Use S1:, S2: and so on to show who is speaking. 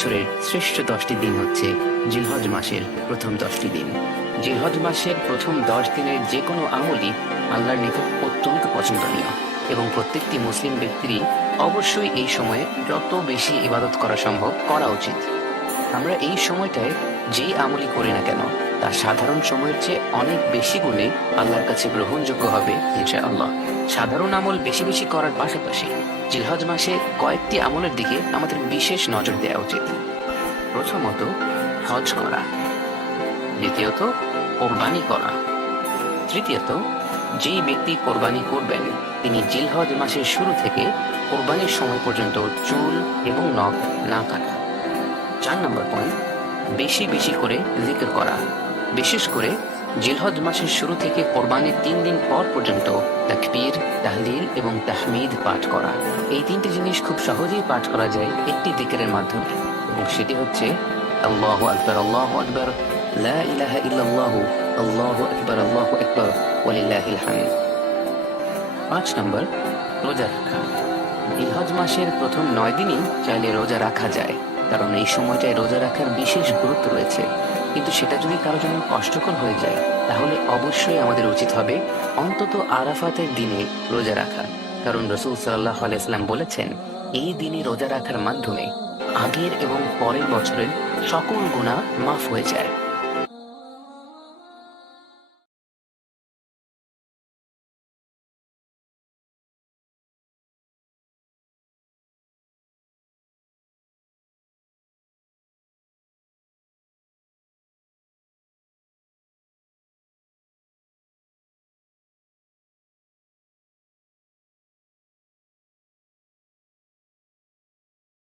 S1: বছরের শ্রেষ্ঠ দশটি দিন হচ্ছে জিলহজ মাসের প্রথম দশটি দিন। জিলহজ মাসের প্রথম দশ দিনের যে কোনো আমলই আল্লাহর নিকট অত্যন্ত পছন্দনীয় এবং প্রত্যেকটি মুসলিম ব্যক্তিরই অবশ্যই এই সময়ে যত বেশি ইবাদত করা সম্ভব করা উচিত। আমরা এই সময়টায় যেই আমলই করি না কেন তা সাধারণ সময়ের চেয়ে অনেক বেশি গুণে আল্লাহর কাছে গ্রহণযোগ্য হবে, ইনশাআল্লাহ। সাধারণ আমল বেশি বেশি করার পাশাপাশি জিলহজ মাসে কয়েকটি আমলের দিকে আমাদের বিশেষ নজর দেওয়া উচিত। প্রথমত, হজ করা। দ্বিতীয়ত, কোরবানি করা। তৃতীয়ত, যেই ব্যক্তি কোরবানি করবেন, তিনি জিলহজ মাসের শুরু থেকে কোরবানির সময় পর্যন্ত চুল এবং নখ না কাটা চার নম্বর পয়েন্ট বেশি বেশি করে জিকির করা, বিশেষ করে জিলহজ মাসের শুরু থেকে কোরবানির তিন দিন পর পর্যন্ত তাকবীর, তাহলিল এবং তাহমিদ পাঠ করা। এই তিনটি জিনিস খুব সহজেই পাঠ করা যায় একটি দিকের মাধ্যমে। এবং সেটি হচ্ছে, আল্লাহু আকবার আল্লাহু আকবার, লা ইলাহা ইল্লাল্লাহু, আল্লাহু আকবার আল্লাহু আকবার, ওয়ালিল্লাহিল পাঁচ নম্বর, রোজা রাখা। জিলহজ মাসের প্রথম নয় দিনই চাইলে রোজা রাখা যায়। কারণ এই সময়টায় রোজা রাখার বিশেষ গুরুত্ব রয়েছে। কিন্তু সেটা যদি কারও জন্য কষ্টকর হয়ে যায়, তাহলে অবশ্যই আমাদের উচিত হবে অন্তত আরাফাতের দিনে রোজা রাখা। কারণ রসুল সাল্লাহ আলাইসলাম বলেছেন, এই দিনে রোজা রাখার মাধ্যমে আগের এবং পরের বছরের সকল গুণা মাফ হয়ে যায়।